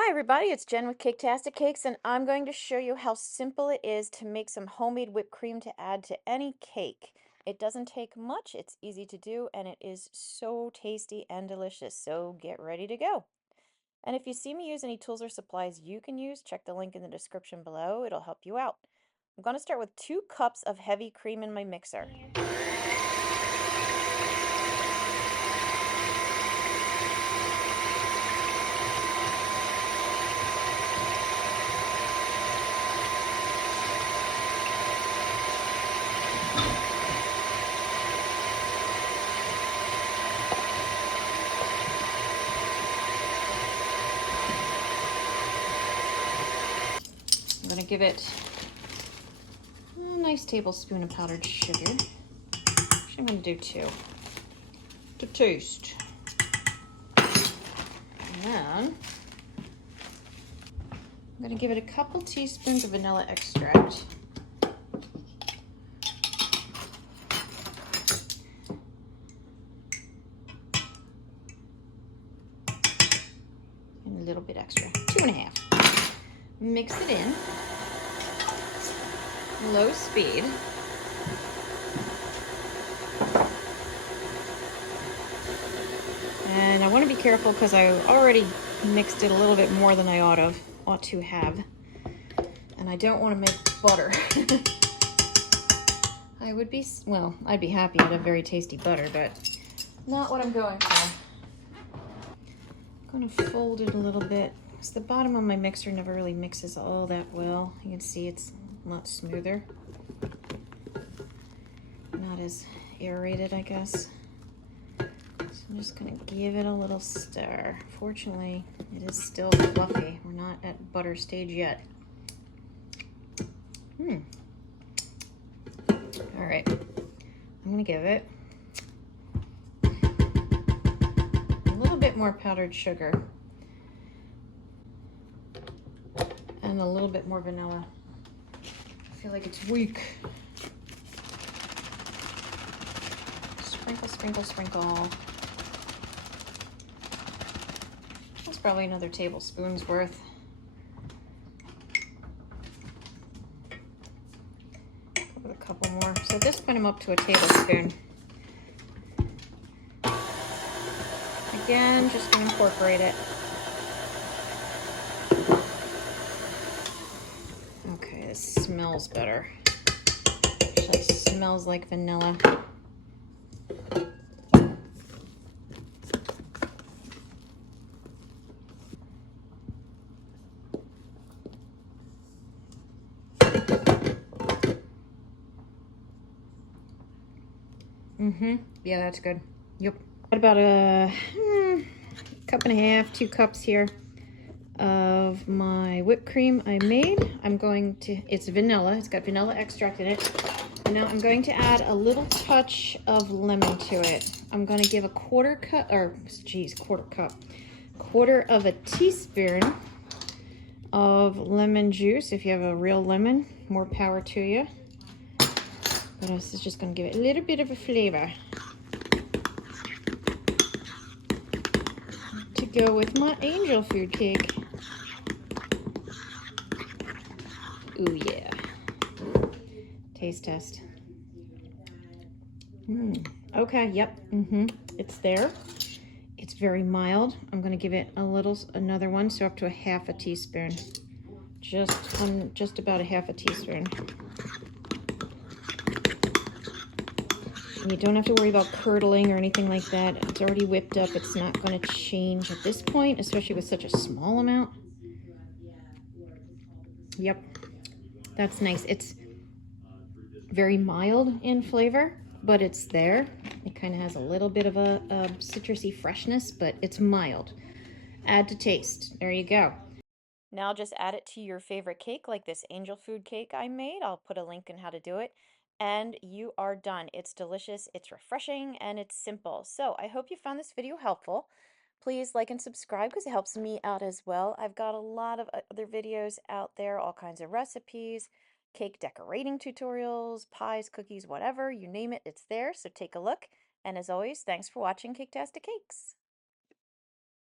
Hi everybody, it's Jen with Caketastic Cakes, and I'm going to show you how simple it is to make some homemade whipped cream to add to any cake. It doesn't take much, it's easy to do, and it is so tasty and delicious, so get ready to go. And if you see me use any tools or supplies you can use, check the link in the description below, it'll help you out. I'm going to start with 2 cups of heavy cream in my mixer. I'm going to give it a nice tablespoon of powdered sugar. Actually, I'm going to do 2 to taste. And then I'm going to give it a couple teaspoons of vanilla extract. And a little bit extra, 2.5. Mix it in, low speed. And I want to be careful because I already mixed it a little bit more than I ought to have. And I don't want to make butter. I'd be happy with a very tasty butter, but not what I'm going for. I'm going to fold it a little bit because the bottom of my mixer never really mixes all that well. You can see it's a lot smoother. Not as aerated, I guess. So I'm just going to give it a little stir. Fortunately, it is still fluffy. We're not at butter stage yet. All right, I'm going to give it a little bit more powdered sugar and a little bit more vanilla. I feel like it's weak. Sprinkle, sprinkle, sprinkle. That's probably another tablespoon's worth. With a couple more. So at this point I'm up to a tablespoon. Again, just going to incorporate it. Okay, this smells better. Actually, it smells like vanilla. Yeah, that's good. Yep. Got about a cup and a half, 2 cups here of my whipped cream I made. It's vanilla. It's got vanilla extract in it. And now I'm going to add a little touch of lemon to it. I'm going to give a quarter of a teaspoon of lemon juice. If you have a real lemon, more power to you. But this is just going to give it a little bit of a flavor to go with my angel food cake. Ooh, yeah. Taste test. Okay, yep. It's there. It's very mild. I'm going to give it another one, so up to a half a teaspoon. Just about a half a teaspoon. And you don't have to worry about curdling or anything like that. It's already whipped up. It's not going to change at this point, especially with such a small amount. Yep, that's nice. It's very mild in flavor, but it's there. It kind of has a little bit of a citrusy freshness, but it's mild. Add to taste. There you go. Now just add it to your favorite cake, like this angel food cake I made. I'll put a link on how to do it. And you are done. It's delicious, it's refreshing, and it's simple. So I hope you found this video helpful. Please like and subscribe because it helps me out as well. I've got a lot of other videos out there, all kinds of recipes, cake decorating tutorials, pies, cookies, whatever, you name it, it's there. So take a look. And as always, thanks for watching Caketastic Cakes.